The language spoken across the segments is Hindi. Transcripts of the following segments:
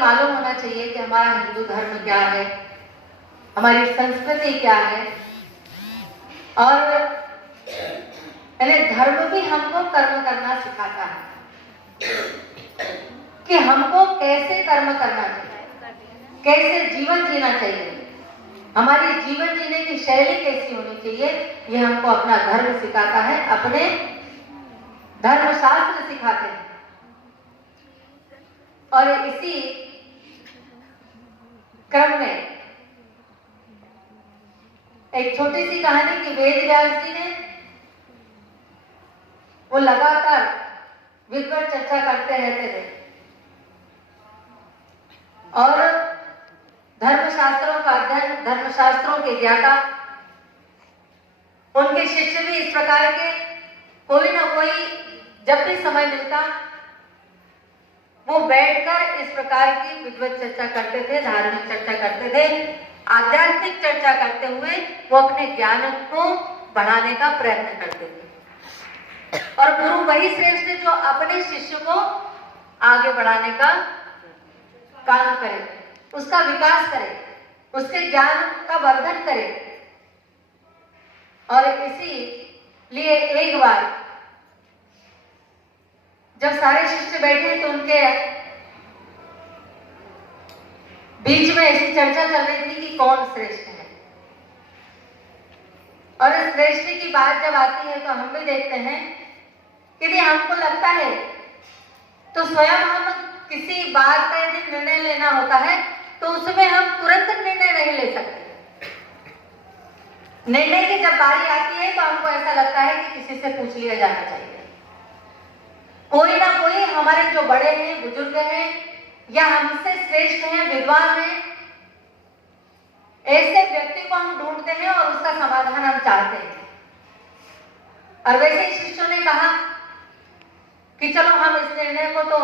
मालूम होना चाहिए कि हमारा हिंदू धर्म क्या है, हमारी संस्कृति क्या है, और धर्म भी हमको कर्म करना सिखाता है कि हमको कैसे कर्म करना चाहिए, कैसे जीवन जीना चाहिए, हमारी जीवन जीने की शैली कैसी होनी चाहिए, ये हमको अपना धर्म सिखाता है, अपने धर्मशास्त्र सिखाते हैं। और इसी क्रम में एक छोटी सी कहानी कि वेद व्यास जी ने वो लगातार विद्वत चर्चा करते रहते थे और धर्मशास्त्रों का अध्ययन, धर्मशास्त्रों के ज्ञाता, उनके शिष्य भी इस प्रकार के कोई ना कोई जब भी समय मिलता वो बैठकर इस प्रकार की विद्वत चर्चा करते थे, धार्मिक चर्चा करते थे, आध्यात्मिक चर्चा करते हुए वो अपने ज्ञान को बढ़ाने का प्रयत्न करते थे। और गुरु वही श्रेष्ठ है जो अपने शिष्य को आगे बढ़ाने का काम करे, उसका विकास करे, उसके ज्ञान का वर्धन करे। और इसीलिए एक बार जब सारे शिष्य बैठे तो उनके बीच में ऐसी चर्चा चल रही थी कि कौन श्रेष्ठ है। और इस श्रेष्ठ की बात जब आती है तो हम भी देखते हैं कि यदि हमको लगता है तो स्वयं हम किसी बात का यदि निर्णय लेना होता है तो उसमें हम तुरंत निर्णय नहीं ले सकते। निर्णय की जब बारी आती है तो हमको ऐसा लगता है कि किसी से पूछ लिया जाना चाहिए, कोई ना कोई हमारे जो बड़े हैं, बुजुर्ग हैं या हमसे श्रेष्ठ हैं, विद्वान हैं, ऐसे व्यक्ति को हम ढूंढते हैं और उसका समाधान हम चाहते हैं। और वैसे ही शिष्यों ने कहा कि चलो हम इस निर्णय को तो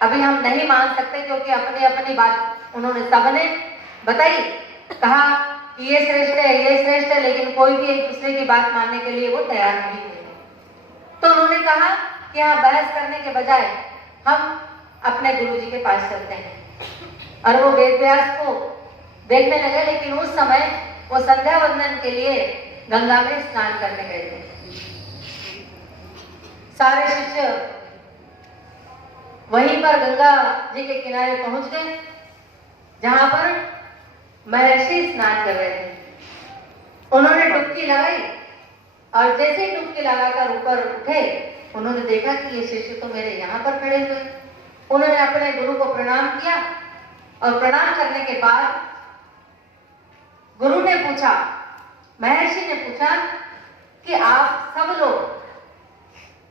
अभी हम नहीं मान सकते, क्योंकि अपनी अपनी बात उन्होंने सबने बताई, कहा कि ये श्रेष्ठ है, ये श्रेष्ठ है, लेकिन कोई भी एक दूसरे की बात मानने के लिए वो तैयार नहीं थे। तो उन्होंने कहा कि यहाँ बहस करने के बजाय हम अपने गुरु जी के पास चलते हैं। और वो वेद व्यास को देखने लगे, लेकिन उस समय वो संध्या वंदन के लिए गंगा में स्नान करने गए थे। सारे शिष्य वहीं पर गंगा जी के किनारे पहुंच गए जहां पर महर्षि स्नान कर रहे थे। उन्होंने डुबकी लगाई और जैसे ही डुबकी लगाकर ऊपर उठे उन्होंने देखा कि ये शिष्य तो मेरे यहाँ पर खड़े हुए। उन्होंने अपने गुरु को प्रणाम किया और प्रणाम करने के बाद गुरु ने पूछा, महर्षि ने पूछा कि आप सब लोग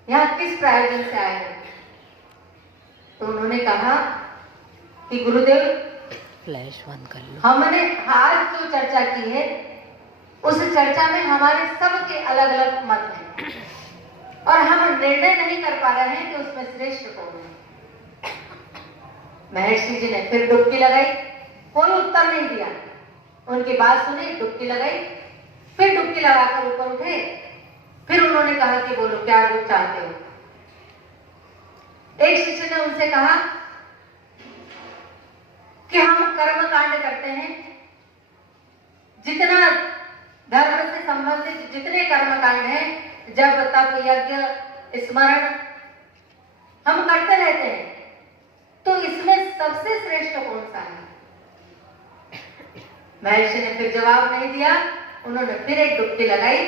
यहाँ किस प्रयोजन से आए हैं? तो उन्होंने कहा कि गुरुदेव, फ्लैश बंद कर लो। हमने आज जो चर्चा की है उस चर्चा में हमारे सबके अलग अलग मत हैं और हम निर्णय नहीं कर पा रहे हैं कि उसमें श्रेष्ठ कौन है। महर्षि जी ने फिर डुबकी लगाई, कोई उत्तर नहीं दिया। उनकी बात सुनी, डुबकी लगाई, फिर डुबकी लगाकर ऊपर उठे। फिर उन्होंने कहा कि बोलो क्या कुछ चाहते हो। एक शिष्य ने उनसे कहा कि हम कर्म कांड करते हैं, जितना धर्म से संबंधित जितने कर्म कांड हैं, जब तप यज्ञ स्मरण हम करते रहते हैं, तो इसमें सबसे श्रेष्ठ कौन सा है? महर्षि ने फिर जवाब नहीं दिया। उन्होंने फिर एक डुबकी लगाई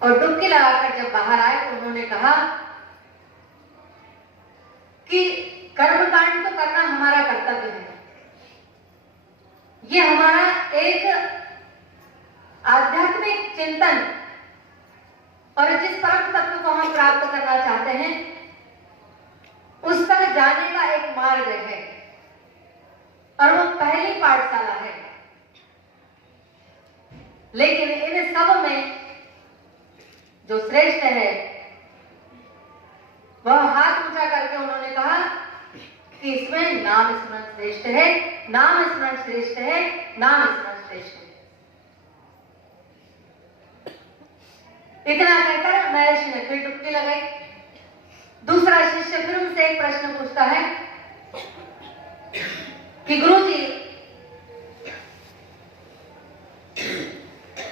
और डुबकी लगाकर जब बाहर आए तो उन्होंने कहा कि कर्मकांड तो करना हमारा कर्तव्य है, ये हमारा एक आध्यात्मिक चिंतन और जिस परम तत्व को हम प्राप्त करना चाहते हैं उस तक जाने का एक मार्ग है और वो पहली पाठशाला है। लेकिन इन सब में जो श्रेष्ठ है वह हाथ ऊंचा करके उन्होंने कहा कि इसमें नाम स्मरण श्रेष्ठ है, नाम स्मरण श्रेष्ठ है, नाम स्मरण श्रेष्ठ है। इतना कहकर महर्षि ने फिर डुबकी लगाई। दूसरा शिष्य फिर उनसे एक प्रश्न पूछता है कि गुरु जी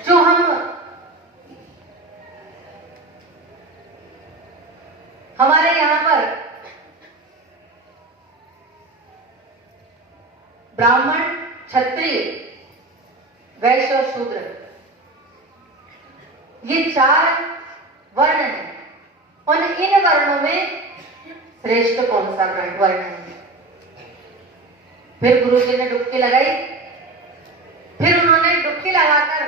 जो हमारे यहाँ पर ब्राह्मण, क्षत्रिय, वैश्य और शूद्र, ये 4 वर्ण हैं। और इन वर्णों में श्रेष्ठ कौन सा वर्ण है? फिर गुरु जी ने डुबकी लगाई। फिर उन्होंने डुबकी लगाकर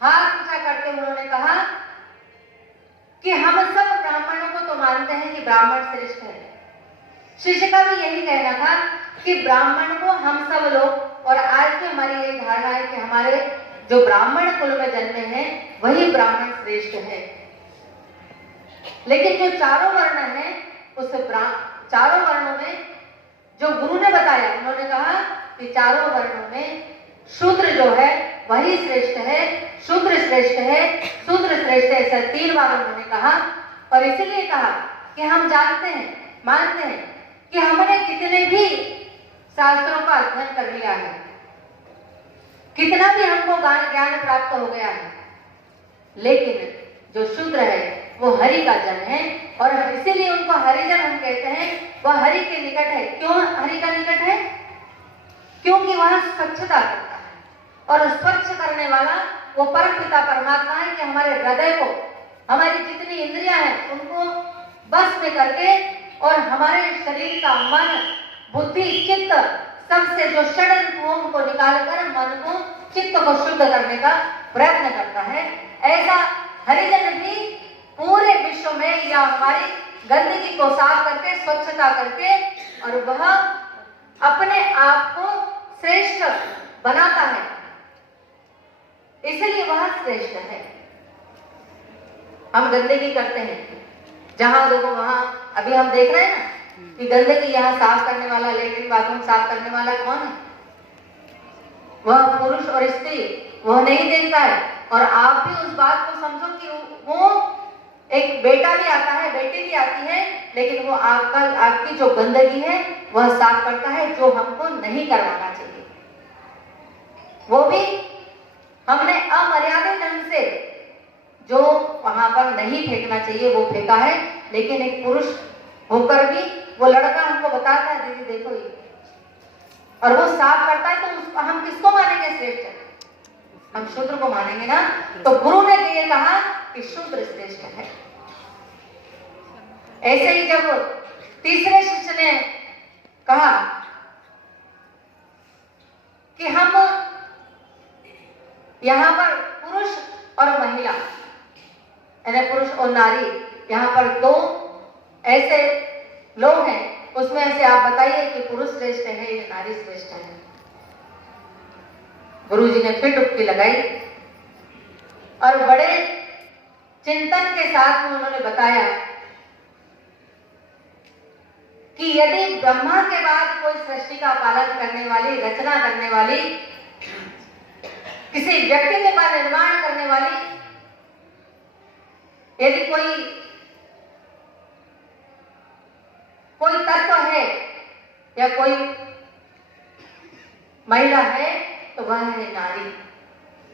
हाथ ऊंचा करके उन्होंने कहा कि हम सब ब्राह्मणों को तो मानते हैं कि ब्राह्मण श्रेष्ठ है। शिष्य का भी यही कहना था कि ब्राह्मण को हम सब लोग, और आज की हमारी यही धारणा है कि हमारे जो ब्राह्मण कुल में जन्मे हैं वही ब्राह्मण श्रेष्ठ है। लेकिन जो 4 वर्ण हैं, उस 4 वर्णों में जो गुरु ने बताया, उन्होंने कहा कि 4 वर्णों में शूद्र जो है वही श्रेष्ठ है, शूद्र श्रेष्ठ है, शूद्र श्रेष्ठ है, ऐसा 3 बार उन्होंने कहा। और इसीलिए कहा कि हम जानते हैं, मानते हैं कि हमने कितने भी शास्त्रों का अध्ययन कर लिया है, कितना भी हमको ज्ञान प्राप्त हो गया है, लेकिन जो शूद्र है वो हरि का जन है। और इसीलिए उनको हरिजन हम कहते हैं। वह हरि के निकट है। क्यों हरि का निकट है? क्योंकि वह स्वच्छता करता है, और स्वच्छ करने वाला वो परम पिता परमात्मा है कि हमारे हृदय को, हमारी जितनी इंद्रियां हैं उनको बस में करके, और हमारे शरीर का मन, बुद्धि, चित्त, सबसे जो षड्रिपुओं को निकालकर मन को, चित्त को शुद्ध करने का प्रयत्न करता है। ऐसा हरिजन भी पूरे विश्व में या हमारी गंदगी को साफ करके, स्वच्छता करके, और वह अपने आप को श्रेष्ठ बनाता है, इसलिए वह श्रेष्ठ है। हम गंदगी करते हैं, जहां देखो वहां, अभी हम देख रहे हैं ना कि गंदगी यहाँ साफ करने वाला, लेट्रिन बाथरूम साफ करने वाला कौन है? वह पुरुष और स्त्री, वह नहीं देखता है। और आप भी उस बात को समझो कि वो एक बेटा भी आता है, बेटी भी आती है, लेकिन वो आपकी जो गंदगी है वह साफ करता है, जो हमको नहीं करवाना चाहिए। वो भी हमने अमर्यादित ढंग से जो वहां पर नहीं फेंकना चाहिए वो फेंका है। लेकिन एक पुरुष होकर भी वो लड़का हमको बताता है, दीदी देखो ये, और वो साफ करता है, तो हम किसको मानेंगे श्रेष्ठ? हम शूद्र को मानेंगे ना। तो गुरु ने ये कहा कि शूद्र श्रेष्ठ है। ऐसे ही जब तीसरे शिष्य ने कहा कि हम यहाँ पर पुरुष और महिला, यानी पुरुष और नारी, यहाँ पर 2 ऐसे लोग हैं, उसमें से आप बताइए कि पुरुष श्रेष्ठ है या नारी श्रेष्ठ है? गुरु जी ने फिर डुबकी लगाई और बड़े चिंतन के साथ में उन्होंने बताया कि यदि ब्रह्मा के बाद कोई सृष्टि का पालन करने वाली, रचना करने वाली, किसी व्यक्तित्व का निर्माण करने वाली यदि कोई तत्व है या कोई महिला है तो वह है नारी।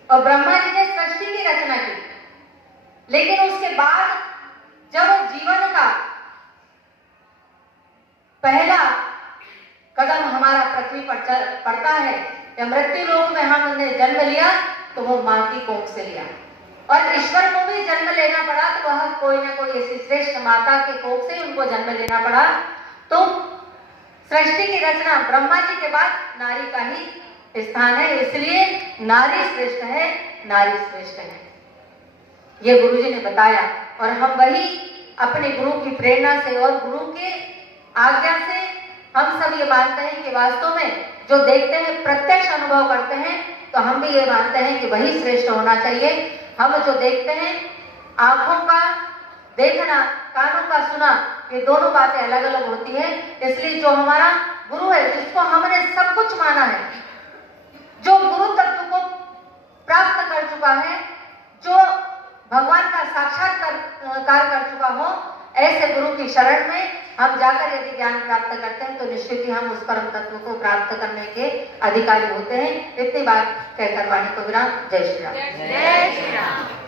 और ब्रह्मा जी ने सृष्टि की रचना की, लेकिन उसके बाद जब जीवन का पहला कदम हमारा पृथ्वी पर पड़ता है या मृत्यु लोक में हमने जन्म लिया, तो वो मां की कोख से लिया। और ईश्वर को भी जन्म लेना पड़ा, तो वह कोई ना कोई ऐसी श्रेष्ठ माता के कोख से उनको जन्म लेना पड़ा। तो सृष्टि की रचना ब्रह्मा जी के बाद नारी का ही स्थान है, इसलिए नारी श्रेष्ठ है, नारी श्रेष्ठ है, ये गुरु जी ने बताया। और हम वही अपने गुरु की प्रेरणा से और गुरु के आज्ञा से हम सब ये मानते हैं कि वास्तव में जो देखते हैं, प्रत्यक्ष अनुभव करते हैं, तो हम भी ये मानते हैं कि वही श्रेष्ठ होना चाहिए। हम जो देखते हैं, आंखों का देखना, कानों का सुना, ये दोनों बातें अलग अलग होती है। इसलिए जो हमारा गुरु है, जिसको हमने सब कुछ माना है, जो गुरु तत्व को प्राप्त कर चुका है, जो भगवान का साक्षात्कार कर चुका हो, ऐसे गुरु की शरण में हम जाकर यदि ज्ञान प्राप्त करते हैं तो निश्चित ही हम उस परम तत्व को प्राप्त करने के अधिकारी होते हैं। इतनी बात कहकर वाणी को विराम। जय श्री राम। जय श्री राम।